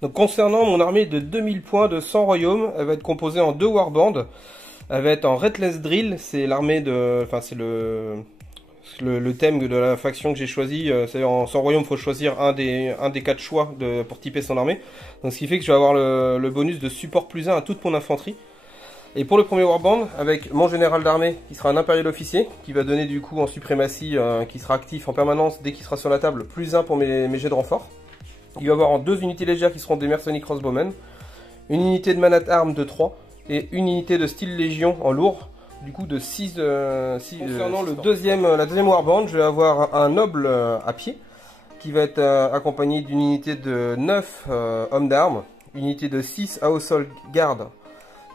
Donc concernant mon armée de 2000 points de 100 royaumes, elle va être composée en 2 warbands. Elle va être en Relentless Drill, c'est l'armée de... Enfin c'est le thème de la faction que j'ai choisi. C'est en 100 royaumes, il faut choisir un des 4 choix pour typer son armée. Donc ce qui fait que je vais avoir le bonus de support +1 à toute mon infanterie. Et pour le premier warband, avec mon général d'armée, qui sera un impérial officier, qui va donner du coup en suprématie, qui sera actif en permanence dès qu'il sera sur la table, +1 pour mes jets de renfort. Il va y avoir en 2 unités légères qui seront des mercenaires crossbowmen, une unité de man at arms de 3, et une unité de style légion en lourd, du coup de 6. Concernant la deuxième warband, je vais avoir un noble à pied, qui va être accompagné d'une unité de 9 hommes d'armes, une unité de 6 household guard,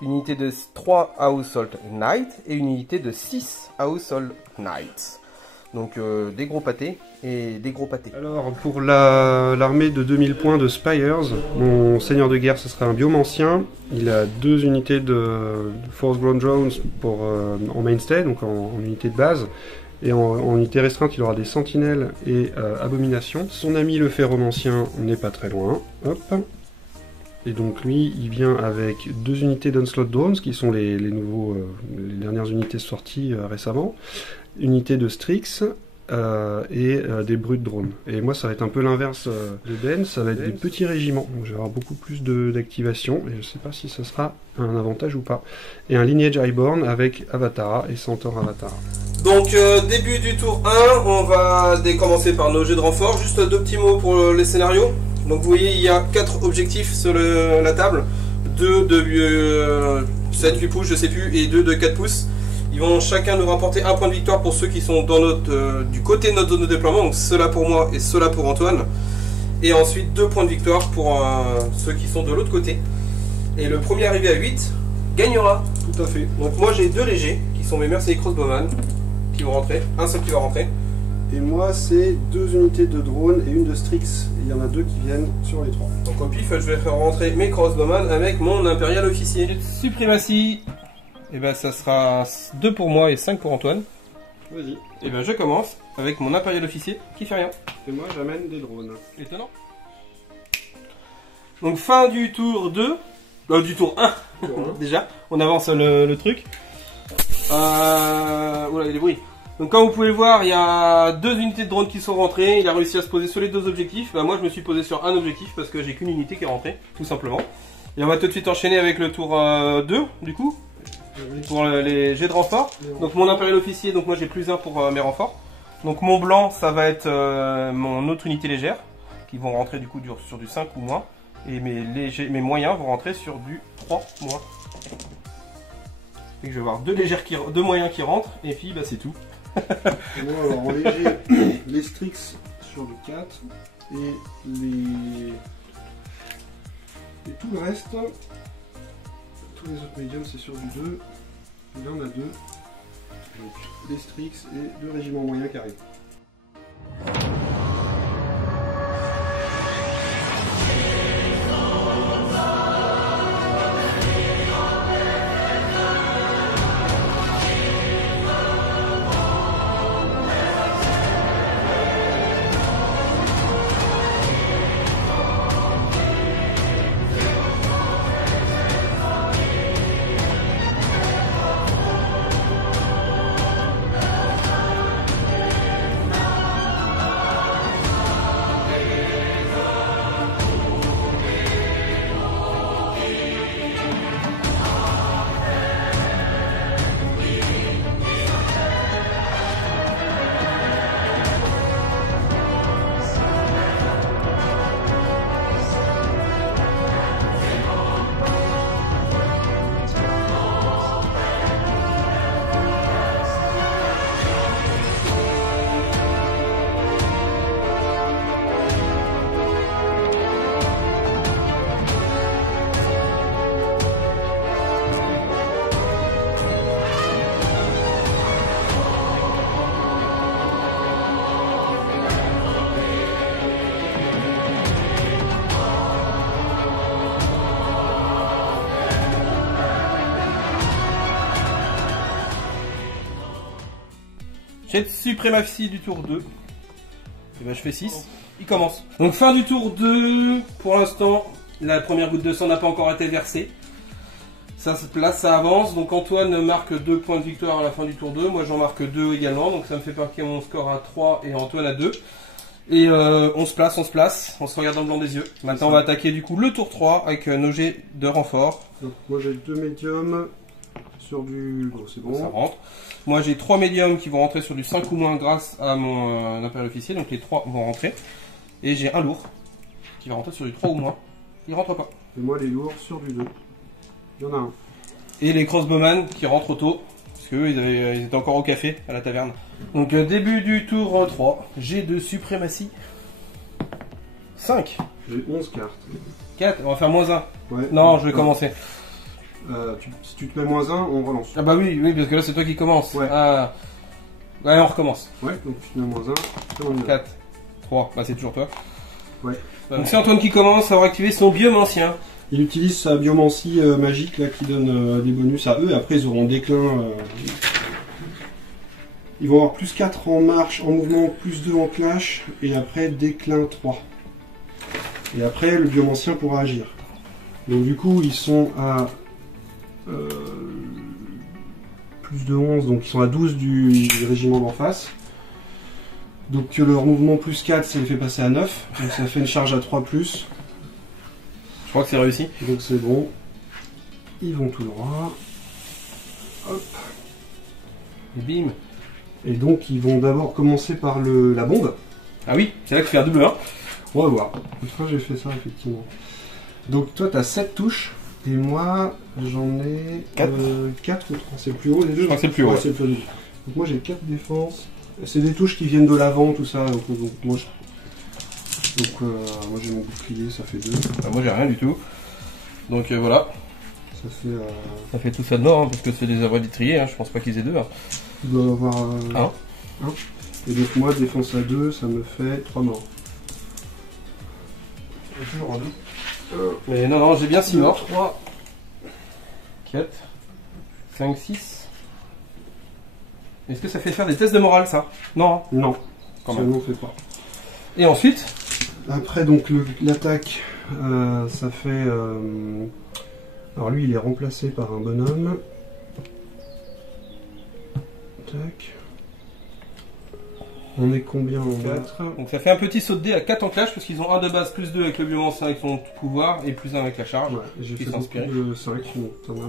une unité de 3 household knight et une unité de 6 household knights. Donc des gros pâtés et des gros pâtés. Alors pour l'armée de 2000 points de Spires, mon seigneur de guerre ce sera un biomancien. Il a 2 unités de Force Ground Drones en mainstay, donc en unité de base. Et en unité restreinte, il aura des sentinelles et abominations. Son ami le ferromancien n'est pas très loin. Hop. Et donc lui, il vient avec 2 unités d'Onslaught Drones, qui sont les dernières unités sorties récemment. Unité de Strix et des brutes drones. Et moi, ça va être un peu l'inverse de Ben, ça va être des petits régiments. Donc je vais avoir beaucoup plus d'activation, et je ne sais pas si ce sera un avantage ou pas. Et un Lineage Highborn avec Avatara et Centaur Avatara. Donc début du tour 1, on va commencer par nos jets de renfort. Juste 2 petits mots pour les scénarios. Donc vous voyez, il y a 4 objectifs sur la table. 2 de 7-8 pouces, je sais plus, et 2 de 4 pouces. Ils vont chacun nous rapporter un point de victoire pour ceux qui sont dans du côté de notre zone de déploiement. Donc ceux-là pour moi et ceux-là pour Antoine. Et ensuite 2 points de victoire pour ceux qui sont de l'autre côté. Et le premier arrivé à 8 gagnera. Tout à fait. Donc moi j'ai 2 légers qui sont mes mercenaires crossbowmen qui vont rentrer. Un seul qui va rentrer. Et moi, c'est 2 unités de drone et une de Strix. Et il y en a 2 qui viennent sur les 3. Donc au pif, je vais faire rentrer mes crossbowmen avec mon impérial officier. Suprématie, et ben ça sera 2 pour moi et 5 pour Antoine. Vas-y. Et ben je commence avec mon impérial officier qui fait rien. Et moi, j'amène des drones. Étonnant. Donc fin du tour 2. Du tour 1. Déjà, on avance le truc. Oula, il y a des bruits. Donc comme vous pouvez le voir, il y a 2 unités de drones qui sont rentrées. Il a réussi à se poser sur les 2 objectifs. Bah, moi je me suis posé sur un objectif parce que j'ai qu'une unité qui est rentrée, tout simplement. Et on va tout de suite enchaîner avec le tour 2 du coup, pour les jets de renfort. Donc mon impérial officier, donc moi j'ai +1 pour mes renforts. Donc mon blanc, ça va être mon autre unité légère, qui vont rentrer du coup sur du 5 ou moins. Et mes moyens vont rentrer sur du 3 moins. Et que je vais avoir 2 moyens qui rentrent, et puis bah, c'est tout. Moi, alors en léger, les Strix sur le 4 et tout le reste, tous les autres médiums c'est sur du 2. Et là on a 2. Donc les Strix et 2 régiments moyens qui arrivent. Jet de suprématie du tour 2. Et ben je fais 6. Il commence. Donc fin du tour 2. Pour l'instant, La première goutte de sang n'a pas encore été versée. Ça se place, ça avance. Donc Antoine marque 2 points de victoire à la fin du tour 2. Moi j'en marque 2 également. Donc ça me fait marquer mon score à 3 et Antoine à 2. Et on se place, on se regarde dans le blanc des yeux. Maintenant on va attaquer du coup le tour 3 avec nos jets de renfort. Donc, moi j'ai 2 médiums sur du... Bon c'est bon. Ça rentre. Moi j'ai 3 médiums qui vont rentrer sur du 5 ou moins grâce à mon impérial officier. Donc les 3 vont rentrer. Et j'ai un lourd qui va rentrer sur du 3 ou moins. Il rentre pas. Et moi les lourds sur du 2. Il y en a un. Et les crossbowmen qui rentrent au taux. Parce qu'eux ils étaient encore au café à la taverne. Donc début du tour 3. Jet de suprématie. 5. J'ai 11 cartes. 4. On va faire moins 1. Ouais. Non, je vais commencer. Si tu te mets moins 1, on relance. Ah bah oui, parce que là c'est toi qui commence. Ouais. Ah. Ouais, on recommence. Ouais, donc tu te mets moins 1. On y va. 4. 3. Bah c'est toujours toi. Ouais. Donc c'est Antoine qui commence à avoir activé son biomancien. Il utilise sa biomancie magique là qui donne des bonus à eux. Et après ils auront déclin. Ils vont avoir plus 4 en marche, en mouvement, plus 2 en clash. Et après déclin 3. Et après le biomancien pourra agir. Donc du coup ils sont à plus de 11, donc ils sont à 12 du régiment d'en face. Donc leur mouvement plus 4, ça les fait passer à 9. Donc ça fait une charge à 3+. Je crois que c'est réussi. Donc c'est bon. Ils vont tout droit. Hop. Et bim. Et donc ils vont d'abord commencer par la bombe. Ah oui, c'est là que tu fais un double 1. On va voir. Une fois j'ai fait ça effectivement. Donc toi tu as 7 touches. Et moi j'en ai 4 ou 3. C'est le plus haut les deux. Je crois que c'est le plus haut. Ouais, c'est le plus haut. Donc moi j'ai 4 défenses. C'est des touches qui viennent de l'avant, tout ça. Donc moi j'ai mon bouclier, ça fait 2. Bah, moi j'ai rien du tout. Donc voilà. Ça fait tout ça de mort, hein, parce que c'est des œuvres d'étrier, hein. Je pense pas qu'ils aient 2. Hein. Il doit avoir 1. Et donc moi défense à 2, ça me fait 3 morts. Toujours en 2. Mais non, j'ai bien 6 morts. 3, 4, 5, 6. Est-ce que ça fait faire des tests de morale ça? Non. Non, quand ça même. ne fait pas. Et ensuite? Après donc l'attaque, ça fait... alors lui il est remplacé par un bonhomme. Tac. On est combien en 4? Donc ça fait un petit saut de dés à 4 en clash parce qu'ils ont 1 de base plus 2 avec le biomancien avec son pouvoir et plus 1 avec la charge. Ouais, j'ai fait beaucoup de 5,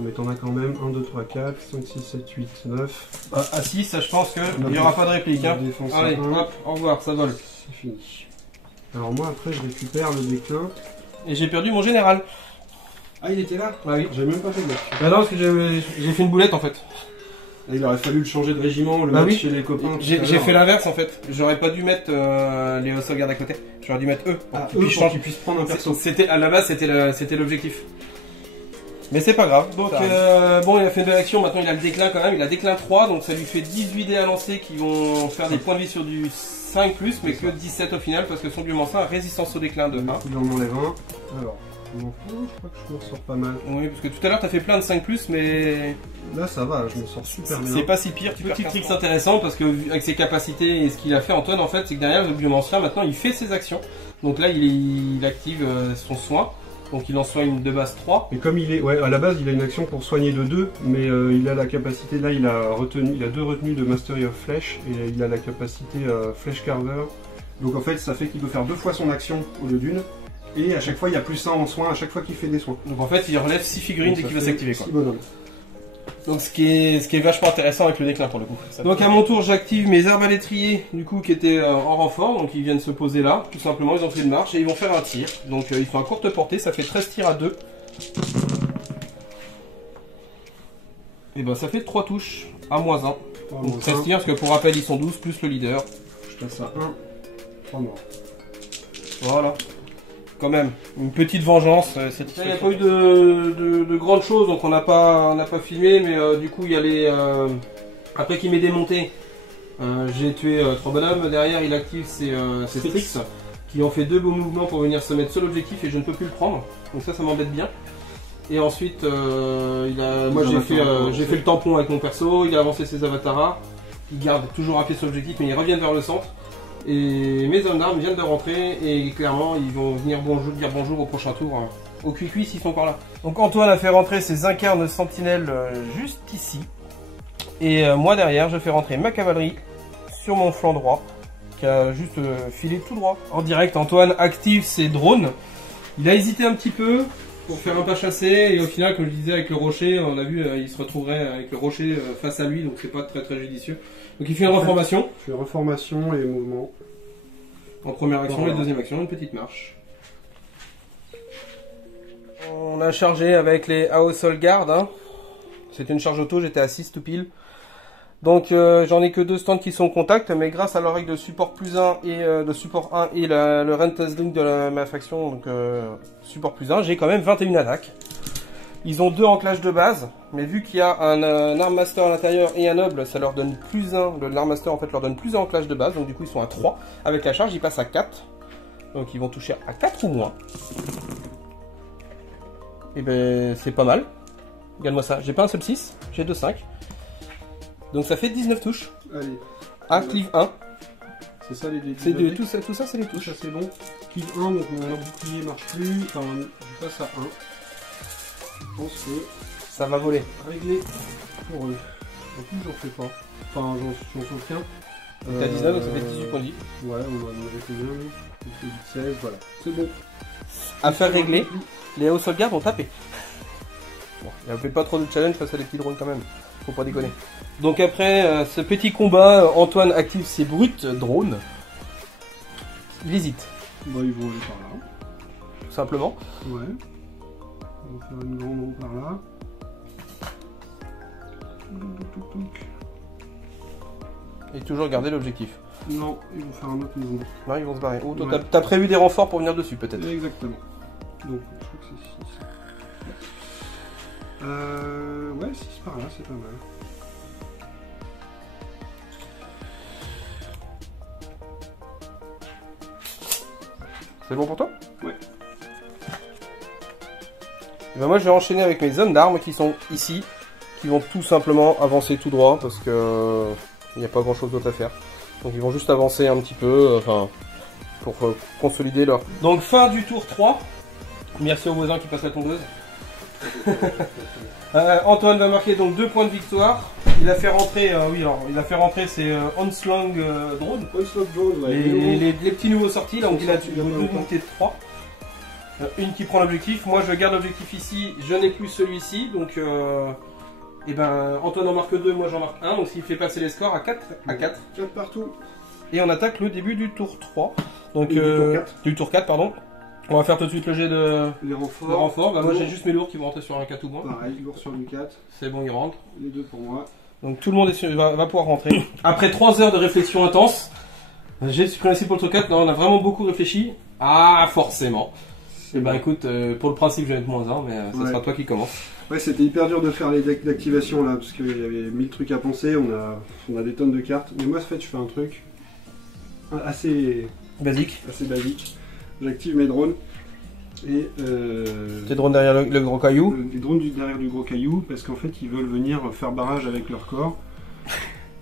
mais t'en as quand même 1, 2, 3, 4, 5, 6, 7, 8, 9. À 6, ça je pense qu'il n'y aura pas de réplique. Hein. Allez, hop, au revoir, ça vole. C'est fini. Alors moi après je récupère le déclin. Et j'ai perdu mon général. Ah il était là? Ah oui. J'avais même pas fait gaffe. Bah non parce que j'ai fait une boulette en fait. Il aurait fallu le changer de régiment, le mettre chez les copains. J'ai fait l'inverse en fait. J'aurais pas dû mettre les sauvegardes à côté. J'aurais dû mettre eux. Ah, eux pour qu'ils puissent prendre un perso. À la base c'était l'objectif. Mais c'est pas grave. Donc bon, il a fait de l'action, maintenant il a le déclin quand même. Il a déclin 3, donc ça lui fait 18 dés à lancer qui vont faire des points de vie sur du 5+, mais que 17 au final parce que son biomancien a résistance au déclin de 1. Il en enlève un. Alors, je crois que je m'en sors pas mal. Oui, parce que tout à l'heure t'as fait plein de 5+, mais... Là ça va, je me sors super bien. C'est pas si pire. Petit trick intéressant parce que avec ses capacités et ce qu'il a fait Antoine en fait, c'est que derrière le biomancien maintenant il fait ses actions. Donc là il active son soin. Donc il en soigne de base 3. Et comme il est, ouais, à la base il a une action pour soigner de 2, mais il a la capacité, là il a 2 retenues de Mastery of Flesh, et il a la capacité Flesh Carver. Donc en fait ça fait qu'il peut faire 2 fois son action au lieu d'une, et à chaque fois il y a plus 1 en soin, à chaque fois qu'il fait des soins. Donc en fait il relève 6 figurines dès qu'il va s'activer. Donc ce qui est vachement intéressant avec le déclin pour le coup. Donc à mon tour j'active mes arbalétriers du coup qui étaient en renfort, donc ils viennent se poser là, tout simplement ils ont pris de marche et ils vont faire un tir. Donc ils font à courte portée, ça fait 13 tirs à 2. Et ben ça fait 3 touches à -1. Donc 13 tirs parce que pour rappel ils sont 12 plus le leader. Je passe à 1, 3 morts. Voilà. Quand même, une petite vengeance. Il n'y a pas eu de grandes choses, donc on n'a pas filmé, mais du coup il y a les... après qu'il m'ait démonté, j'ai tué 3 bonhommes. Derrière il active ses Strix, qui ont fait 2 beaux mouvements pour venir se mettre sur l'objectif et je ne peux plus le prendre. Donc ça m'embête bien. Et ensuite, moi j'ai fait le tampon avec mon perso, il a avancé ses avataras, il garde toujours un pied sur l'objectif mais ils reviennent vers le centre. Et mes hommes d'armes viennent de rentrer et clairement ils vont venir dire bonjour au prochain tour, hein, au cuicui s'ils sont par là. Donc Antoine a fait rentrer ses incarnes sentinelles juste ici. Et moi derrière je fais rentrer ma cavalerie sur mon flanc droit qui a juste filé tout droit. En direct Antoine active ses drones. Il a hésité un petit peu pour faire un pas chassé et au final comme je disais avec le rocher on a vu il se retrouverait avec le rocher face à lui donc c'est pas très judicieux. Donc il fait une reformation. Je fais reformation et mouvement. En première action voilà. et deuxième action, une petite marche. On a chargé avec les Aosol Guard. Hein. C'était une charge auto, j'étais à 6 tout pile. Donc j'en ai que 2 stands qui sont en contact, mais grâce à la règle de support plus 1 et de support 1 et le Rentless Link de ma faction, donc support plus 1, j'ai quand même 21 attaques. Ils ont 2 anclages de base, mais vu qu'il y a un Arm Master à l'intérieur et un Noble, ça leur donne plus 1. L'Arm Master en fait leur donne plus 1 anclage de base, donc du coup ils sont à 3. Avec la charge, ils passent à 4. Donc ils vont toucher à 4 ou moins. Et ben c'est pas mal. Regarde-moi ça, j'ai pas un seul 6, j'ai 2 5. Donc ça fait 19 touches. Allez. À cleave 1. C'est ça les dés. Tout ça c'est les touches. Ça c'est bon. Cleave 1, donc mon bouclier marche plus. Enfin, je passe à 1. Je pense que ça va voler. Réglé pour eux. En plus, j'en fais pas. Enfin, j'en sauve qu'un. T'as 19, donc ça fait 18 points de vie. Ouais, on va demander combien lui. Il fait 16, voilà. C'est bon. Affaire réglée. Les hauts sauvegardes ont tapé. Bon, il n'y avait pas trop de challenge face à des petits drones quand même. Faut pas déconner. Donc après ce petit combat, Antoine active ses brutes drones. Il hésite. Bah, ils vont aller par là. Tout simplement. Ouais. On va faire une grande roue par là. Et toujours garder l'objectif. Non, ils vont faire un autre mouvement. Non, ils vont se barrer. Oh, toi, Ouais. t'as prévu des renforts pour venir dessus, peut-être. Exactement. Donc, je crois que c'est 6. Ouais, 6 par là, c'est pas mal. C'est bon pour toi? Ouais. Et ben moi, je vais enchaîner avec mes hommes d'armes qui sont ici, qui vont tout simplement avancer tout droit parce que il n'y a pas grand-chose d'autre à faire. Donc ils vont juste avancer un petit peu, enfin, pour consolider leur... Donc fin du tour 3. Merci aux voisins qui passent la tondeuse. Antoine va marquer donc 2 points de victoire. Il a fait rentrer, il a fait rentrer ses Onslaught drones. Onslaught drone, ouais. Les petits nouveaux sortis, là on dit là Il y en a deux unités de 3. Une qui prend l'objectif. Moi je garde l'objectif ici, je n'ai plus celui-ci. Donc et ben Antoine en marque 2, moi j'en marque 1. Donc s'il fait passer les scores à 4 à 4. 4 partout. Et on attaque le début du tour 3. Donc Du tour 4, pardon. On va faire tout de suite le jet de renforts. Bah, moi j'ai juste mes lourds qui vont rentrer sur un 4 ou moins. Pareil, lourd sur du 4. C'est bon, ils rentrent. Les 2 pour moi. Donc tout le monde va pouvoir rentrer. Après 3 heures de réflexion intense, j'ai suprématie pour le tour 4. Là, on a vraiment beaucoup réfléchi. Ah, forcément. Et ben écoute, pour le principe, je vais être moins 1, mais ça sera toi qui commence. Ouais, c'était hyper dur de faire les decks d'activation là, parce qu'il y avait 1000 trucs à penser. On a des tonnes de cartes. Mais moi, en fait, je fais un truc assez basique. J'active mes drones. Et tes drones derrière le gros caillou. Les drones derrière du gros caillou, parce qu'en fait ils veulent venir faire barrage avec leur corps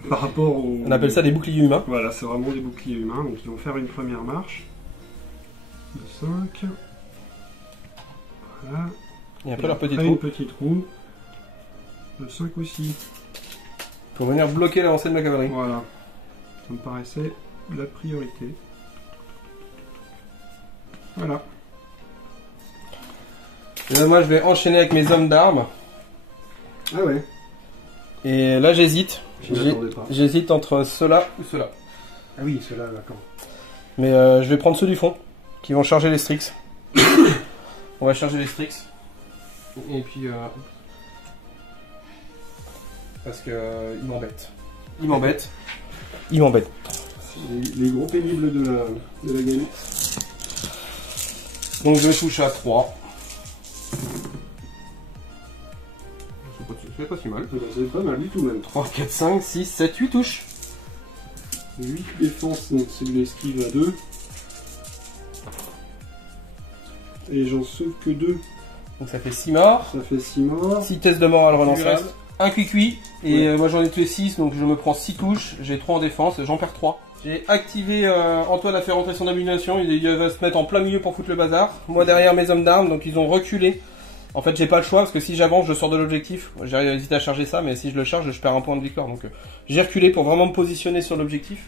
par rapport au... On appelle ça des boucliers humains. Voilà, c'est vraiment des boucliers humains. Donc ils vont faire une première marche de 5. Voilà. Et après leur petite une roue. petite roue de 5 aussi. Pour venir bloquer l'avancée de ma cavalerie. Voilà. Ça me paraissait la priorité. Voilà. Et là, moi je vais enchaîner avec mes hommes d'armes. Ah ouais. Et là j'hésite. Je m'attendais pas. J'hésite entre ceux-là ou ceux-là. Ah oui, ceux-là, d'accord. Mais je vais prendre ceux du fond, qui vont charger les Strix. On va charger les Strix. Et puis... parce que ils m'embêtent. Ils m'embêtent. Ils m'embêtent. Les gros pénibles de la game. Donc je touche à 3. C'est pas si mal. C'est pas mal du tout même. 3, 4, 5, 6, 7, 8 touches. 8 défense, donc c'est de l'esquive à 2. Et j'en sauve que 2. Donc ça fait 6 morts. Ça fait 6 morts. 6 tests de mort à le relancer. Il reste un cuicui. Et moi j'en ai tué 6, donc je me prends 6 touches. J'ai 3 en défense, j'en perds 3. J'ai activé Antoine a fait rentrer son ammunition, il va se mettre en plein milieu pour foutre le bazar. Moi derrière mes hommes d'armes, donc ils ont reculé. En fait j'ai pas le choix parce que si j'avance je sors de l'objectif. J'ai hésité à charger ça mais si je le charge je perds un point de victoire. Donc j'ai reculé pour vraiment me positionner sur l'objectif.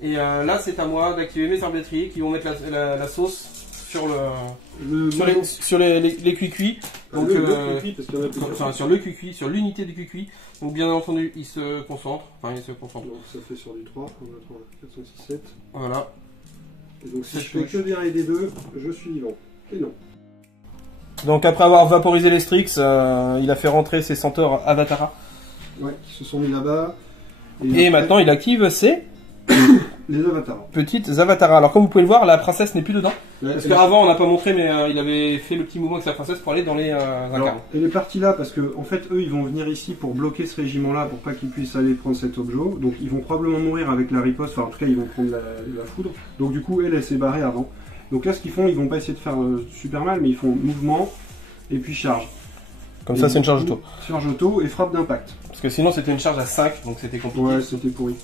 Et là c'est à moi d'activer mes arbalètriers qui vont mettre la sauce sur sur les cuits-cuits. Donc sur le cuit-cuit, sur l'unité du cuit-cuit. Donc bien entendu, il se concentre. Enfin, il se concentre. Donc ça fait sur du 3. On a 3, 4, 5, 6, 7. Voilà. Et donc si je fais que des 1 et des 2, je suis vivant. Et non. Donc après avoir vaporisé les Strix, il a fait rentrer ses centaures Avatara. Ouais, qui se sont mis là-bas. Et après, maintenant il active ses les Avatars. Petites Avatara. Alors comme vous pouvez le voir, la princesse n'est plus dedans. Ouais, parce qu'avant on n'a pas montré, mais il avait fait le petit mouvement avec sa princesse pour aller dans les incarnes. Elle est partie là parce que en fait eux ils vont venir ici pour bloquer ce régiment là pour pas qu'ils puissent aller prendre cet objet. Donc ils vont probablement mourir avec la riposte, enfin en tout cas ils vont prendre la foudre. Donc du coup elle s'est barrée avant. Donc là ce qu'ils font, ils vont pas essayer de faire super mal, mais ils font mouvement et puis charge. Comme ça c'est une charge auto. Charge auto et frappe d'impact. Parce que sinon c'était une charge à 5, donc c'était compliqué. Ouais, c'était pourri.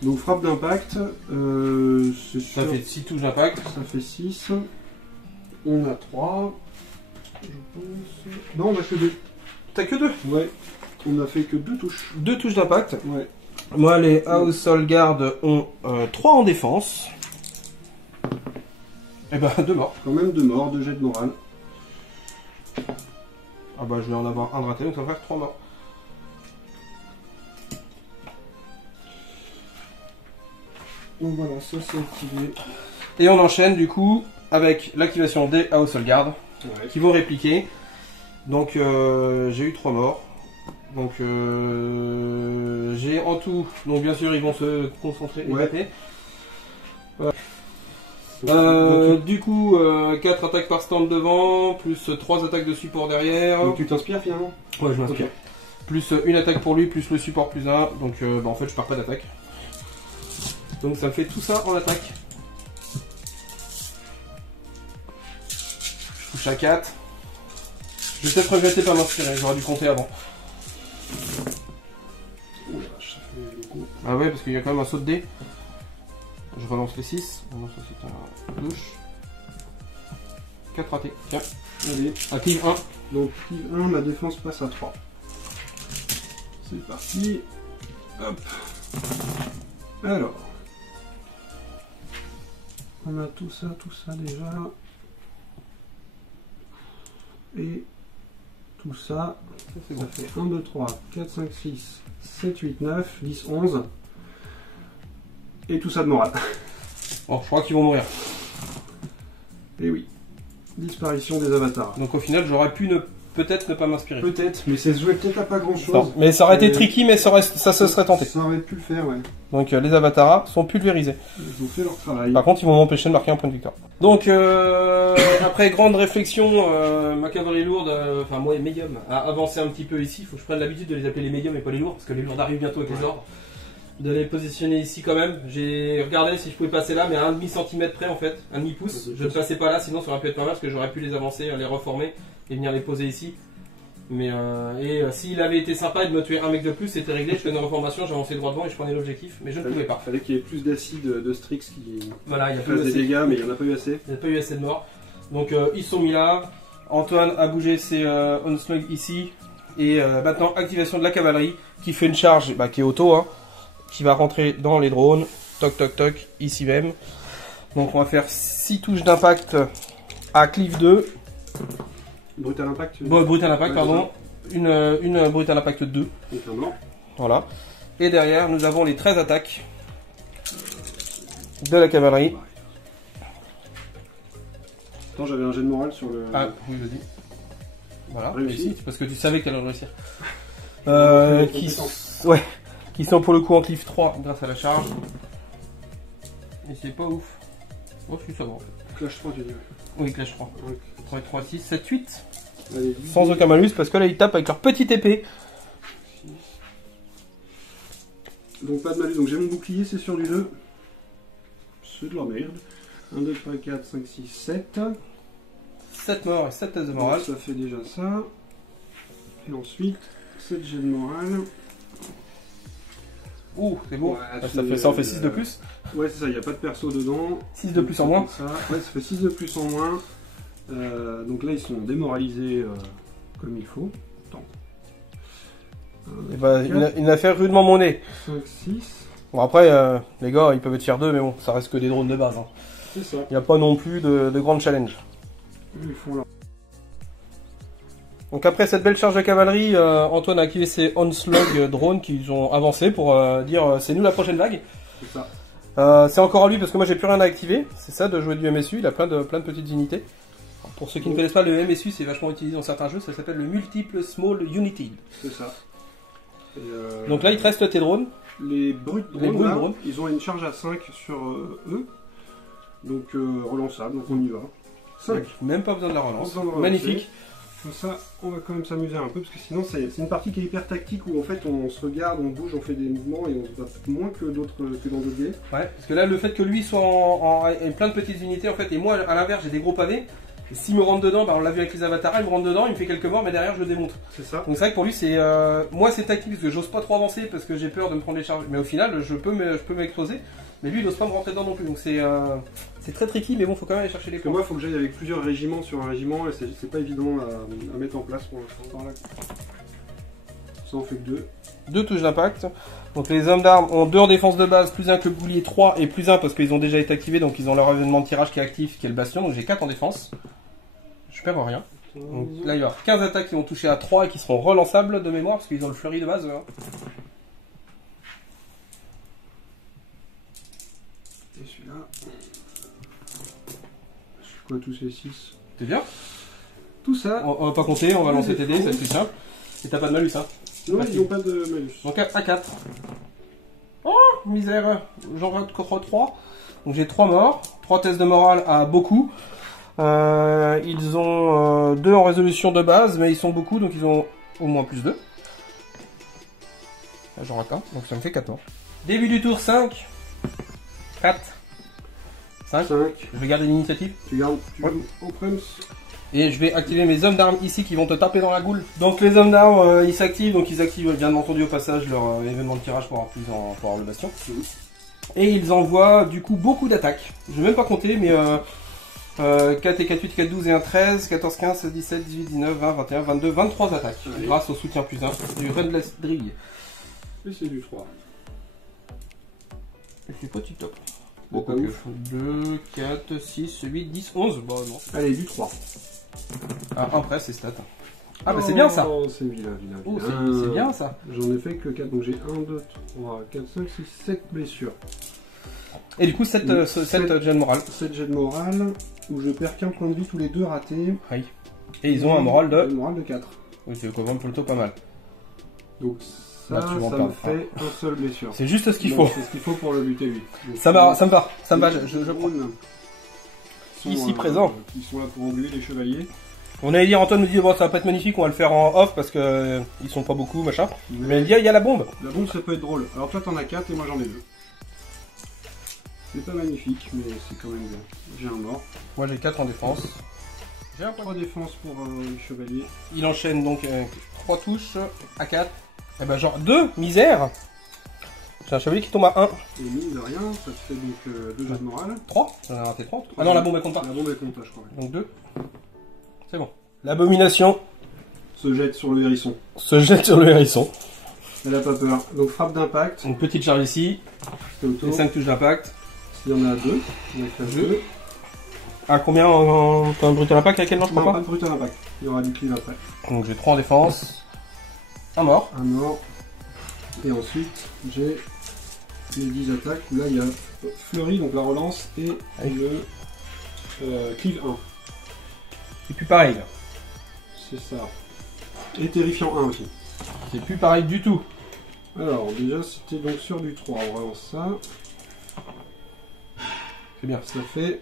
Donc frappe d'impact, ça fait 6 touches d'impact. Ça fait 6. On a 3. Je pense. Non, on a que 2. T'as que 2? Ouais. On a fait que 2 touches. 2 touches d'impact. Ouais. Moi les Household Guard ont 3 en défense. Et ben 2 morts. Quand même 2 morts, 2 jets de morale. Ah bah je vais en avoir un de raté, donc ça va faire 3 morts. Donc voilà, ça c'est activé. Et on enchaîne du coup avec l'activation des Household Guard qui vont répliquer. Donc j'ai eu 3 morts. Donc j'ai en tout, donc bien sûr ils vont se concentrer et taper. Du coup 4 attaques par stand devant, plus 3 attaques de support derrière. Donc tu t'inspires finalement? Ouais, je m'inspire. Okay. Plus une attaque pour lui, plus le support plus 1. Donc en fait je perds pas d'attaque. Donc ça me fait tout ça en attaque. Je touche à 4. Je vais peut-être regretter pas m'inspirer, j'aurais dû compter avant. Ah ouais, parce qu'il y a quand même un saut de dés. Je relance les 6. Ah non, ça c'est un douche. 4 ratés. Tiens. Allez. Active 1. Donc active 1, ma défense passe à 3. C'est parti. Hop. Alors. On a tout ça déjà. Et tout ça. Ça fait 1, 2, 3, 4, 5, 6, 7, 8, 9, 10, 11. Et tout ça de morale. Bon, je crois qu'ils vont mourir. Et oui. Disparition des avatars. Donc au final, j'aurais pu peut-être ne pas m'inspirer. Peut-être, mais c'est joué peut-être à pas grand chose. Mais ça aurait été tricky, mais ça se serait tenté. Ça aurait pu le faire, ouais. Donc les avatars sont pulvérisés. Ils ont fait leur travail. Par contre, ils vont m'empêcher de marquer un point de victoire. Donc après grande réflexion, ma cavalerie lourde, enfin moi et médium, a avancé un petit peu ici. Il faut que je prenne l'habitude de les appeler les médiums et pas les lourds, parce que les lourds arrivent bientôt avec les ordres. De les positionner ici quand même. J'ai regardé si je pouvais passer là, mais à 1,5 cm près en fait, 1,5 pouce. Je ne passais pas là, sinon ça aurait pu être pas mal parce que j'aurais pu les avancer, les reformer et venir les poser ici. Mais s'il avait été sympa et de me tuer un mec de plus, c'était réglé. Je faisais une reformation, j'avançais droit devant et je prenais l'objectif, mais je ne pouvais pas. Il fallait qu'il y ait plus d'acide de Strix qui voilà, il y a fasse des dégâts, mais il n'y en a pas eu assez. Il n'y a pas eu assez de morts. Donc ils sont mis là. Antoine a bougé ses onslug ici. Et maintenant, activation de la cavalerie qui fait une charge qui est auto. Hein, qui va rentrer dans les drones, toc toc toc, ici même. Donc on va faire 6 touches d'impact à Cliff 2. Brutal impact. Bon, brutal impact, pardon. Une brutal impact 2. Et un mort. Voilà. Et derrière, nous avons les 13 attaques de la cavalerie. Attends, j'avais un jet de morale sur le... Ah, oui, vas-y. Voilà, réussi. Parce que tu savais qu'elle allait réussir. Ouais. Qui sont pour le coup en Cliff 3 grâce à la charge. Et c'est pas ouf. Oh, si, ça va en fait. Clash 3, tu dis. Oui, Clash 3. 3, 3, 6, 7, 8. Allez, sans aucun malus parce que là ils tapent avec leur petite épée. Donc pas de malus. Donc j'ai mon bouclier, c'est sur du 2. C'est de la merde. 1, 2, 3, 4, 5, 6, 7. 7 morts et 7 tests de morale. Donc, ça fait déjà ça. Et ensuite, 7 jets de morale. Ouh, c'est bon. Ouais, Ça en fait 6 de plus. Ouais, c'est ça, il n'y a pas de perso dedans. 6 de plus en moins. Ça. Ouais, ça fait 6 de plus en moins. Donc là, ils sont démoralisés comme il faut. Attends. Et bah, il a fait rudement mon nez. 5, 6. Bon, après, les gars, ils peuvent être fiers d'eux, mais bon, ça reste que des drones de base. Hein. C'est ça. Il n'y a pas non plus de grands challenges. Ils font là. Donc après cette belle charge de cavalerie, Antoine a activé ses Onslaught drones qui ont avancé pour dire c'est nous la prochaine vague. C'est ça. C'est encore à lui parce que moi j'ai plus rien à activer. C'est ça de jouer du MSU, il a plein de petites unités. Alors, pour ceux qui ne connaissent pas, le MSU c'est vachement utilisé dans certains jeux, ça s'appelle le Multiple Small Unity. C'est ça. Et Donc là il te reste tes drones. Les brutes Les brutes là, drones. ils ont une charge à 5 sur eux. Donc relançable, donc on y va. 5. Même pas besoin de la relance. Pas besoin de relancer. Magnifique. Comme ça, on va quand même s'amuser un peu, parce que sinon c'est une partie qui est hyper tactique, où en fait on se regarde, on bouge, on fait des mouvements, et on se bat moins que dans d'autres games. Ouais, parce que là le fait que lui soit ait plein de petites unités en fait, et moi à l'inverse j'ai des gros pavés, et s'il me rentre dedans, bah, on l'a vu avec les avatars, il me rentre dedans, il me fait quelques morts, mais derrière je le démonte. C'est ça. Donc c'est vrai que pour lui c'est... moi c'est tactique, parce que j'ose pas trop avancer, parce que j'ai peur de me prendre les charges, mais au final je peux m'exploser, mais lui il n'ose pas me rentrer dedans non plus, donc c'est très tricky, mais bon faut quand même aller chercher les Parce que points. moi il faut que j'aille avec plusieurs régiments sur un régiment, et c'est pas évident à mettre en place pour l'instant. Ça en fait que 2. 2 touches d'impact. Donc les hommes d'armes ont 2 en défense de base, plus 1 que le bouclier, 3 et plus 1 parce qu'ils ont déjà été activés, donc ils ont leur événement de tirage qui est actif, qui est le bastion, donc j'ai 4 en défense. Je perds rien. Donc là il va y avoir 15 attaques qui vont toucher à 3 et qui seront relançables de mémoire, parce qu'ils ont le fleury de base. Hein. Et celui-là... C'est quoi tous ces 6? C'est bien. Tout ça... On va pas compter, on va lancer tes dés, c'est plus simple. Et t'as pas de malus, hein. Non, ils n'ont pas de malus. Donc à 4. Oh, misère. J'en rate 3. Donc j'ai 3 morts. 3 tests de morale à beaucoup. Ils ont 2 en résolution de base, mais ils sont beaucoup, donc ils ont au moins plus 2. Là j'en rate 1, donc ça me fait 4 morts. Début du tour 5. 4. 5. Je vais garder l'initiative. Tu gardes, Ouais. au Prums. Et je vais activer mes hommes d'armes ici qui vont te taper dans la goule. Donc les hommes d'armes ils s'activent, donc ils activent bien entendu au passage leur événement de tirage pour avoir le bastion. Et ils envoient du coup beaucoup d'attaques. Je vais même pas compter mais 4 et 4, 8, 4, 12 et 1, 13, 14, 15, 16, 17, 18, 19, 20, 21, 22, 23 attaques. Oui. Grâce au soutien plus 1 du Redless Drill. Et c'est du 3. Je suis pas tip top. Bon, pas ouf. 2, 4, 6, 8, 10, 11. Bah non. Allez, du 3. Ah, un prêt, c'est stat. Ah bah c'est bien ça. Oh, c'est vilain. Oh, c'est bien ça. J'en ai fait que 4, donc j'ai 1, 2, 3, 4, 5, 6, 7 blessures. Et du coup 7 jets de morale. 7 jets de morale, où je perds qu'un point de vie tous les deux ratés. Oui. Et ils ont un moral de... Un moral de 4. Oui, c'est quand même plutôt pas mal. Donc Là, ça, tu vas ça en me perdre. fait un seul blessure. C'est juste ce qu'il Bon, faut. c'est ce qu'il faut pour le buter lui. Donc, Ça me va, je prends. sont, Ici présent. Qui sont là pour engueuler les chevaliers. On allait dire, Antoine nous dit, bon ça va pas être magnifique, on va le faire en off parce que ils sont pas beaucoup, machin. Mais il y a la bombe. La bombe ça peut être drôle. Alors toi t'en as 4 et moi j'en ai 2. C'est pas magnifique mais c'est quand même bien. J'ai un mort. Moi j'ai 4 en défense. J'ai un point. 3 défenses pour les chevaliers. Il enchaîne donc 3 touches à 4. Et ben genre 2, misère. J'ai un chevalier qui tombe à 1. Et mine de rien, ça te fait donc 2 jets de morale. 3, j'en ai raté 3. Ah non, la bombe elle compte pas. La bombe elle compte je crois. Donc 2. C'est bon. L'abomination Se jette sur le hérisson. se jette sur le hérisson. Elle a pas peur. Donc frappe d'impact. Une petite charge ici. C'est Les auto. 5 touches d'impact. Il y en a 2. Il y en a que 2. Ah, combien en brutal impact? Laquelle? Non, je crois Non, pas. pas de brutal impact. Il y aura du cleave après. Donc j'ai 3 en défense. Un mort. Un mort. Et ensuite, j'ai les 10 attaques où là il y a Fleury, donc la relance, et le cleave 1. C'est plus pareil là. C'est ça. Et terrifiant 1 aussi. C'est plus pareil du tout. Alors, déjà, c'était donc sur du 3. On relance ça. C'est bien. Ça fait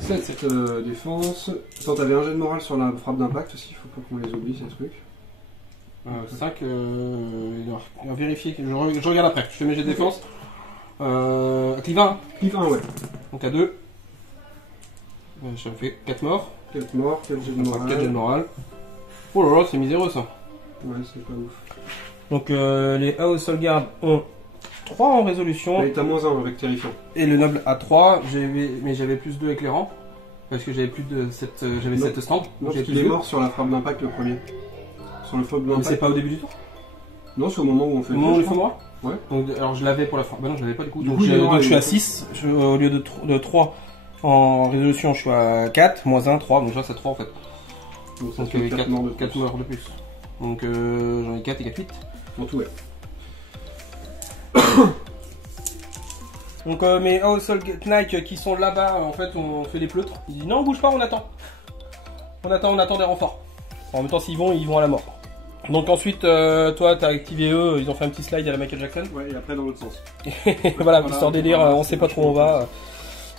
7 défense. Attends, t'avais un jet de morale sur la frappe d'impact aussi. Faut pas qu'on les oublie ces trucs. 5, on va vérifier. Je regarde après. Je fais mes jets de défense. Cleave 1. Cleave 1, ouais. Donc à 2. Ça me fait 4 morts. 4 morts, 4 jets de Ça me fera morale. 4 jets de morale. Oh là là, c'est miséreux ça. Ouais, c'est pas ouf. Donc les Aos Solgard ont 3 en résolution. Et t'as -1 avec terrifiant. Et le noble a 3, mais j'avais plus 2 éclairants. Parce que j'avais plus de 7, j'avais 7 stands. Non, parce qu'il est mort sur la frappe d'impact le premier. Sur le frappe Mais d'impact. c'est pas au début du tour? Non, c'est au moment où on fait Au moment où il je faut crois. moi? Ouais. Donc, alors je l'avais pour la frappe. Bah non, je l'avais pas du coup. Du Donc, coup, il est mort, donc je suis à il est 6. Au lieu de 3 en résolution, je suis à 4. -1, 3. Donc là, c'est 3 en fait. Donc ça Donc fait 4 morts de morts de plus. Donc j'en ai 4 et 4, 8. En tout, ouais. Donc mes Household Knight qui sont là-bas, en fait, on fait des pleutres. Ils disent non, on bouge pas, on attend. On attend des renforts. En même temps, s'ils vont, ils vont à la mort. Donc ensuite, toi, t'as activé eux, ils ont fait un petit slide à la Michael Jackson. Ouais, et après dans l'autre sens. Voilà, histoire de délire, on sait pas trop où on va.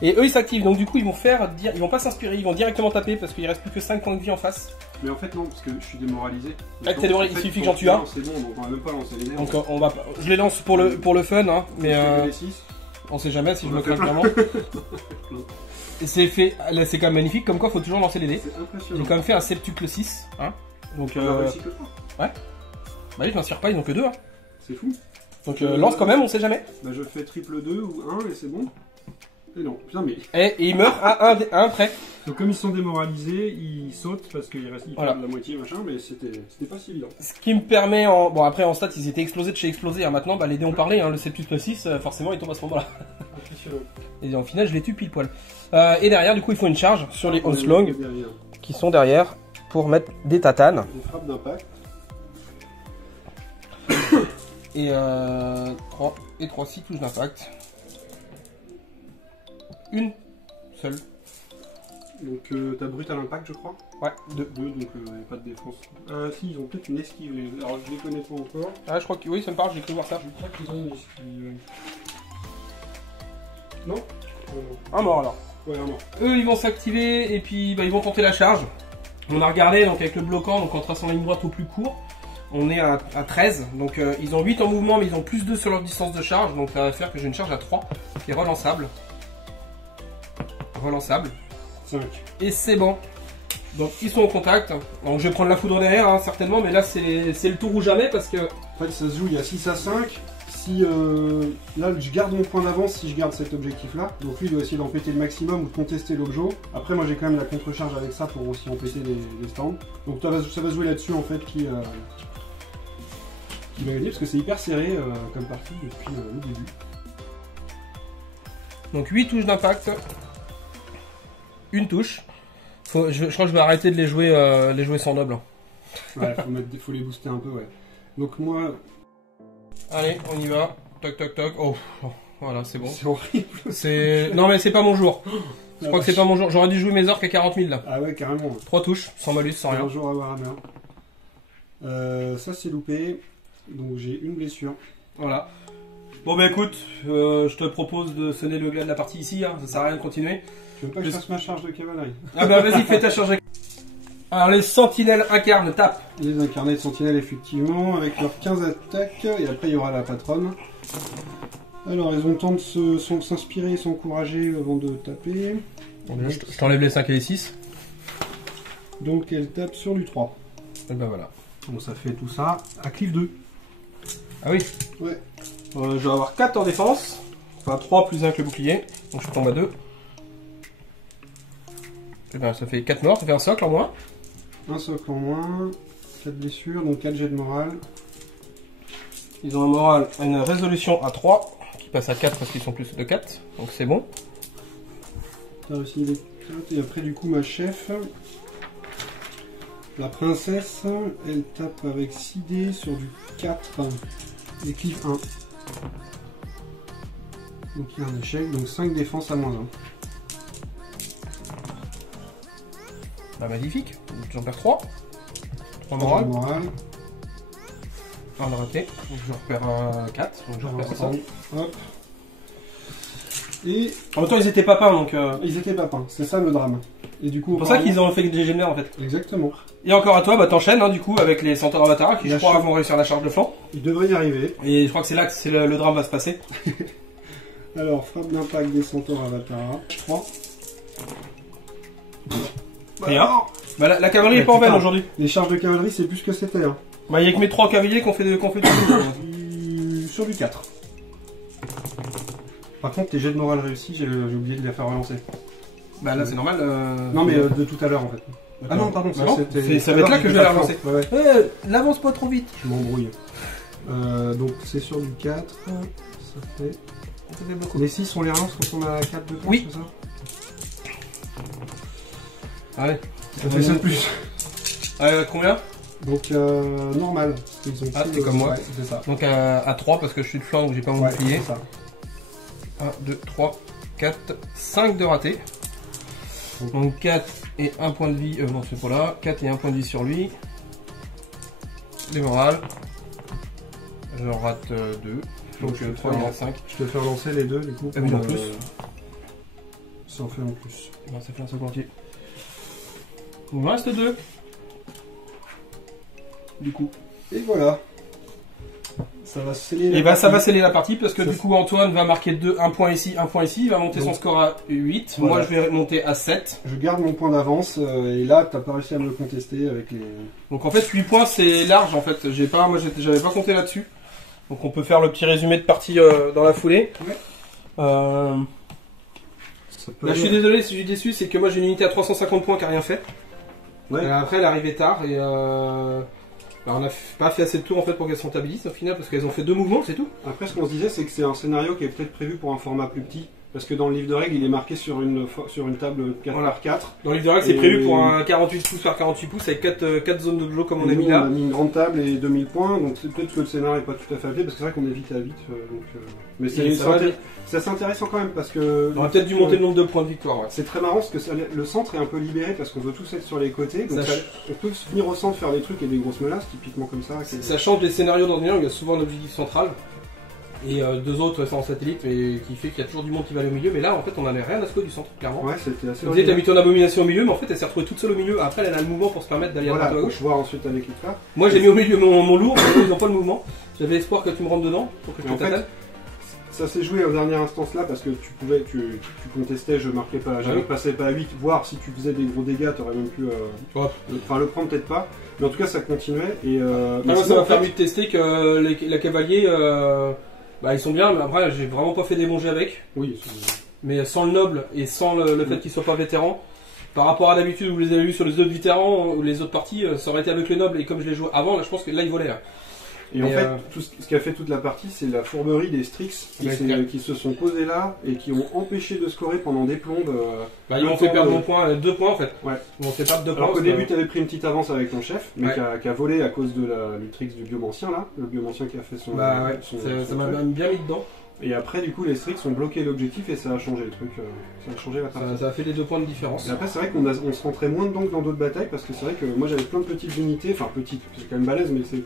Et eux, ils s'activent, donc du coup, ils vont pas s'inspirer, ils vont directement taper parce qu'il reste plus que 5 points de vie en face. Mais en fait, non, parce que je suis démoralisé. Ah, t'es démoralisé, il suffit que j'en tue un. C'est bon, donc on va même pas lancer les dés. Donc on va, je les lance pour le fun, hein, mais les 6. on sait jamais si je me craque vraiment. Et c'est fait, là, c'est quand même magnifique, comme quoi faut toujours lancer les dés. C'est J'ai impressionnant. quand même fait un septuple 6, hein. Donc On a réussi que 3. bah ils m'inspirent pas, ils ont que 2, hein. C'est fou. Donc lance quand même, on sait jamais. Bah je fais triple 2 ou 1 et c'est bon. Et non, putain mais... Et ils meurent à un près. Donc comme ils sont démoralisés, ils sautent parce qu'ils restent Voilà. la moitié machin, mais c'était pas si évident. Ce qui me permet en... Bon après en stats ils étaient explosés de chez explosé, hein. Maintenant bah, les dés ont parlé, hein. Le septuple 6 forcément il tombe à ce moment-là. Impressionnant. Et en final je les tue pile poil. Et derrière du coup il faut une charge sur les House Long Derrière. qui sont derrière pour mettre des tatanes. Des frappes d'impact. Et 3 et 3, 6 touches d'impact. Une seule. Donc t'as brut à l'impact je crois. Ouais, 2. 2 donc pas de défense. Si ils ont peut-être une esquive. Alors je les connais pas encore. Ah je crois que oui ça me parle, j'ai cru voir ça. Je crois qu'ils ont une esquive. Non. Un mort alors. Ouais, un mort. Eux ils vont s'activer et puis bah, ils vont tenter la charge. On a regardé donc avec le bloquant, donc en traçant la ligne droite au plus court, on est à 13. Donc ils ont 8 en mouvement mais ils ont plus 2 sur leur distance de charge. Donc ça va faire que j'ai une charge à 3 qui est relançable. Relançable. 5. Et c'est bon. Donc ils sont en contact. Donc je vais prendre la foudre derrière hein, certainement, mais là c'est le tour ou jamais parce que... En fait ça se joue, il y a 6 à 5. Si là je garde mon point d'avance si je garde cet objectif là, donc lui il doit essayer d'en péter le maximum ou de contester l'objet. Après moi j'ai quand même la contre-charge avec ça pour aussi en péter les stands. Donc ça va se jouer là-dessus en fait qui va gagner parce que c'est hyper serré comme partie depuis le début. Donc 8 touches d'impact. Une touche. Je crois que je vais arrêter de les jouer sans noble. Ouais, faut les booster un peu ouais. Donc moi... Allez, on y va. Toc toc toc. Oh, voilà, c'est bon. C'est horrible. Non mais c'est pas mon jour. Je crois que c'est pas mon jour. J'aurais dû jouer mes orques à 40 000 là. Ah ouais carrément. 3 touches, sans malus, sans rien. Un jour à Warhammer. Ça c'est loupé. Donc j'ai une blessure. Voilà. Bon bah écoute, je te propose de sonner le glas de la partie ici, hein. Ça sert à rien de continuer. Tu veux pas que je fasse ma charge de cavalerie? Ah bah vas-y, fais ta charge. Alors les sentinelles incarnent, tape. Les incarnés de sentinelles effectivement, avec leurs 15 attaques, et après il y aura la patronne. Alors ils ont le temps de s'inspirer et s'encourager avant de taper. Je t'enlève les 5 et les 6. Donc elle tape sur du 3. Et ben voilà. Bon ça fait tout ça à cliff 2. Ah oui. Ouais. Je vais avoir 4 en défense. Enfin 3 plus 1 avec le bouclier. Donc je tombe à 2. Et ben ça fait 4 morts, ça fait un socle en moins. Un socle en moins, 4 blessures, donc 4 jets de morale. Ils ont un moral, une résolution à 3, qui passe à 4 parce qu'ils sont plus de 4, donc c'est bon. T'as réussi les 4, et après du coup ma chef, la princesse, elle tape avec 6 dés sur du 4, et cliff 1. Donc il y a un échec, donc 5 défenses à moins 1. Bah magnifique, j'en perds 3. 3 Moral. morales. On a raté, donc je repère 4, donc je repère ça. Hop. Et En même temps ils étaient papins donc... ils étaient papins, c'est ça le drame. Et du coup, C'est pour ça qu'ils ont fait des GGNR en fait. Exactement. Et encore à toi, bah t'enchaînes hein, du coup avec les centaures Avatara qui je crois vont réussir la charge de flanc. Il devrait y arriver. Et je crois que c'est là que le drame va se passer. Alors, frappe d'impact des centaures Avatara. Je crois. Bah, Rien. Bah la cavalerie est pas en veine aujourd'hui. Les charges de cavalerie, c'est plus que c'était. Hein. Bah, il y a que mes 3 cavaliers qu'on fait du Sur du 4. Par contre, tes jets de morale réussis, j'ai oublié de les faire relancer. Bah là c'est normal. Non mais de tout à l'heure en fait. Ah non, pardon, ça va être là que je vais la relancer. Ouais. L'avance pas trop vite. Je m'embrouille. Donc c'est sur du 4. Ça fait. Les 6 on les relance quand on a 4 de temps, oui. c'est ça? Allez. Ça fait ça de plus. Combien? Donc normal. Ils ont t'es comme moi. Ouais, c'est ça. Donc à 3 parce que je suis de flanc donc j'ai pas mon bouclier. Ça. 1, 2, 3, 4, 5 de raté. Donc 4 et 1 point de vie, non c'est pas là, 4 et 1 point de vie sur lui. Les morales. Je rate 2. Donc 3 et 5. Je te fais relancer les deux du coup. Ah oui, en plus. Ça en fait en plus. Ben, ça fait un second entier. Il me reste 2. Du coup. Et voilà. Ça va sceller. Et bah ça va sceller la partie parce que du coup Antoine va marquer 1 point ici, 1 point ici, il va monter son score à 8, voilà. Moi je vais monter à 7. Je garde mon point d'avance et là t'as pas réussi à me le contester avec les... Donc en fait 8 points c'est large en fait, moi j'avais pas compté là-dessus. Donc on peut faire le petit résumé de partie dans la foulée. Ouais. Là je suis désolé si je suis déçu, c'est que moi j'ai une unité à 350 points qui a rien fait. Ouais. Après elle est arrivée tard et on n'a pas fait assez de tours en fait pour qu'elle se rentabilise au final parce qu'elles ont fait 2 mouvements, c'est tout. Après ce qu'on se disait c'est que c'est un scénario qui est peut-être prévu pour un format plus petit parce que dans le livre de règles il est marqué sur une table 4x4. Dans le livre de règles c'est prévu pour un 48 pouces par 48 pouces avec 4 zones de jeu comme on a mis là. On a mis une grande table et 2000 points donc c'est peut-être que le scénario n'est pas tout à fait appelé parce que c'est vrai qu'on est vite à vite. Mais c'est assez intéressant quand même parce que... On aurait peut-être dû monter le nombre de points de victoire. Ouais. C'est très marrant parce que le centre est un peu libéré parce qu'on veut tous être sur les côtés. Donc on peut venir au centre faire des trucs et des grosses menaces typiquement comme ça. Ça change des scénarios d'ordinaire où il y a souvent un objectif central. Et 2 autres sont en satellite et qui fait qu'il y a toujours du monde qui va aller au milieu. Mais là en fait on n'avait rien à se du centre clairement. Ouais c'était assez... Tu disais t'as mis ton abomination au milieu mais en fait elle s'est retrouvée toute seule au milieu. Après elle a le mouvement pour se permettre d'aller à droite ou à gauche. Voir ensuite avec les frères. Moi j'ai mis au milieu mon lourd, mais ils n'ont pas le mouvement. J'avais espoir que tu me rentres dedans pour que je te t'attelle. Ça s'est joué aux dernières instances là parce que tu contestais, je marquais pas, j'avais passé pas à 8, voire si tu faisais des gros dégâts, t'aurais même pu le prendre peut-être pas, mais en tout cas ça continuait et ça m'a permis de tester que les cavaliers ils sont bien, mais après j'ai vraiment pas fait des bons jets avec. Oui. Mais sans le noble et sans le fait qu'ils soient pas vétérans, par rapport à d'habitude où vous les avez eu sur les autres vétérans ou les autres parties, ça aurait été avec le noble et comme je l'ai joué avant, là je pense que là ils volaient. Là. Et en fait, tout ce qui a fait toute la partie, c'est la fourberie des Strix qui se sont posés là et qui ont empêché de scorer pendant des plombes. Ils m'ont fait perdre mon point, 2 points en fait. Ouais. Ils m'ont fait perdre 2 points. Alors qu'au début, tu avais pris une petite avance avec ton chef, mais qui a volé à cause de du tricks du biomancien là. Le biomancien qui a fait son. Ça m'a bien mis dedans. Et après, du coup, les Strix ont bloqué l'objectif et ça a changé le truc. Ça a changé la partie. Ça a fait les 2 points de différence. Et après, c'est vrai qu'on se rentrait moins dedans que dans d'autres batailles parce que c'est vrai que moi j'avais plein de petites unités, enfin petites, c'est quand même balèze, mais c'est.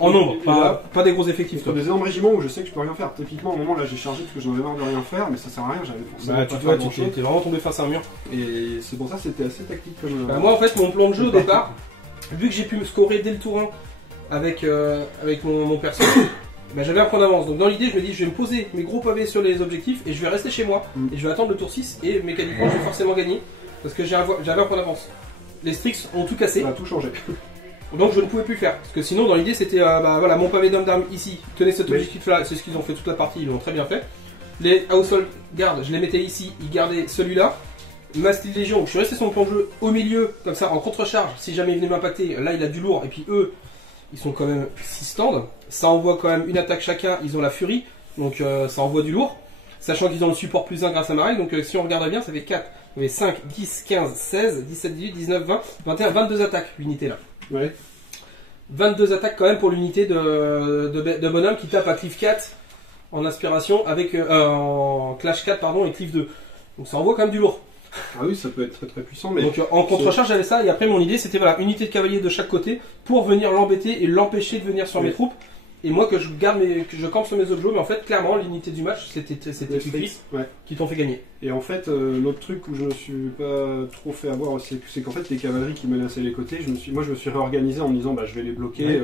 En nombre, pas des gros effectifs. Sur des énormes régiments où je sais que je peux rien faire. Typiquement, au moment là, j'ai chargé parce que j'en avais marre de rien faire, mais ça sert à rien, j'avais forcément. Tu t'es vraiment tombé face à un mur. Et c'est pour ça que c'était assez tactique comme. Moi, en fait, mon plan de jeu au départ, vu que j'ai pu me scorer dès le tour 1 avec mon perso. J'avais un point d'avance, donc dans l'idée je me dis je vais me poser mes gros pavés sur les objectifs et je vais rester chez moi et je vais attendre le tour 6 et mécaniquement je vais forcément gagner parce que j'avais un point d'avance. Les Strix ont tout cassé. Ça a tout changé. Donc je ne pouvais plus faire parce que sinon dans l'idée c'était voilà mon pavé d'homme d'armes ici, tenez cet objectif là, c'est ce qu'ils ont fait toute la partie, ils l'ont très bien fait. Les Household Guard je les mettais ici, ils gardaient celui-là. Mastil Légion, je suis resté sur mon plan de jeu au milieu comme ça en contre-charge si jamais il venait m'impacter, là il a du lourd et puis eux ils sont quand même 6 stands, ça envoie quand même une attaque chacun, ils ont la furie, donc ça envoie du lourd, sachant qu'ils ont le support plus 1 grâce à ma règle, donc si on regarde bien, ça fait 4, ça fait 5, 10, 15, 16, 17, 18, 19, 20, 21, 22 attaques, l'unité là. Ouais. 22 attaques quand même pour l'unité de bonhomme qui tape à Cliff 4 en aspiration, avec en Clash 4 pardon, et Cliff 2. Donc ça envoie quand même du lourd. Ah oui, ça peut être très très puissant. Mais donc en contre-charge j'avais ça et après mon idée c'était voilà unité de cavalier de chaque côté pour venir l'embêter et l'empêcher de venir sur mes troupes et moi que je campe sur mes objets, mais en fait clairement l'unité du match c'était Strix qui t'ont fait gagner. Et en fait l'autre truc où je me suis pas trop fait avoir c'est qu'en fait les cavaleries qui menaçaient les côtés, je me suis réorganisé en me disant je vais les bloquer,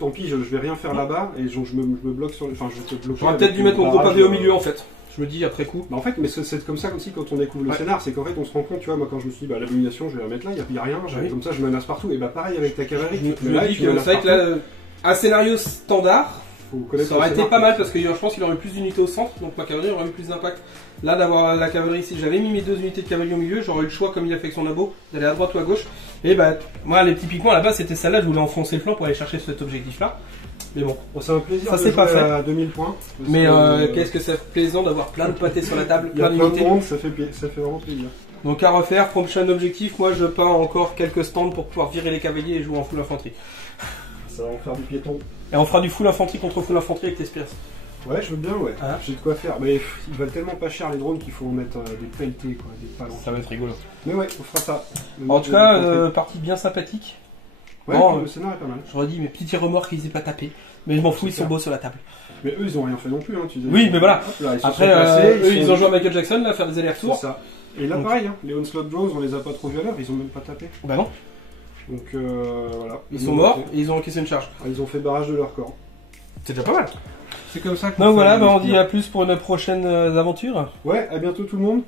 tant pis je vais rien faire là-bas et je me bloque sur enfin je vais te bloquer. J'aurais peut-être dû mettre mon gros pavé au milieu en fait. Je me dis après coup. Bah en fait, mais c'est comme ça aussi quand on découvre le scénar, c'est qu'en fait on se rend compte, tu vois, moi quand je me suis dit, bah l'abomination je vais la mettre là, il n'y a rien, comme ça je menace partout, et bah pareil avec ta cavalerie. Je me dis que c'est vrai que là, un scénario standard, ça aurait été pas mal parce que je pense qu'il aurait eu plus d'unités au centre, donc ma cavalerie aurait eu plus d'impact. Là, d'avoir la cavalerie ici, j'avais mis mes 2 unités de cavalerie au milieu, j'aurais eu le choix, comme il a fait avec son abo, d'aller à droite ou à gauche. Et bah, moi, typiquement, à la base, c'était celle-là, je voulais enfoncer le flanc pour aller chercher cet objectif-là. Mais bon, c'est un plaisir ça de c'est pas fait. À 2000 points. Mais qu'est-ce que c'est plaisant d'avoir plein de pâtés sur la table, plein d'unités. Ça fait vraiment plaisir. Donc à refaire, prochain objectif, moi je peins encore quelques stands pour pouvoir virer les cavaliers et jouer en full infanterie. Ça va en faire du piéton. Et on fera du full infanterie contre full infanterie avec tes spears. Ouais, je veux bien, ouais. Hein, j'ai de quoi faire. Mais ils valent tellement pas cher les drones qu'il faut en mettre des pelletés, quoi, des palons. Ça va être rigolo. Mais ouais, on fera ça. En tout cas, partie bien sympathique. Ouais, bon, le scénar est pas mal. J'aurais dit mes petits remords qu'ils aient pas tapé. Mais je m'en fous, ils sont beaux sur la table. Mais eux, ils ont rien fait non plus, hein, tu disais. Oui, mais voilà. Là, après, eux, ils ont joué à Michael Jackson, là, à faire des allers-retours. C'est ça. Et là, pareil, hein, les Onslaught Drones, on les a pas trop vus à l'heure, ils ont même pas tapé. Bah non. Donc voilà. Ils sont morts et ils ont encaissé une charge. Ils ont fait barrage de leur corps. C'est déjà pas mal. C'est comme ça qu'on donc voilà, on dit à plus pour une prochaine aventure. Ouais, à bientôt tout le monde.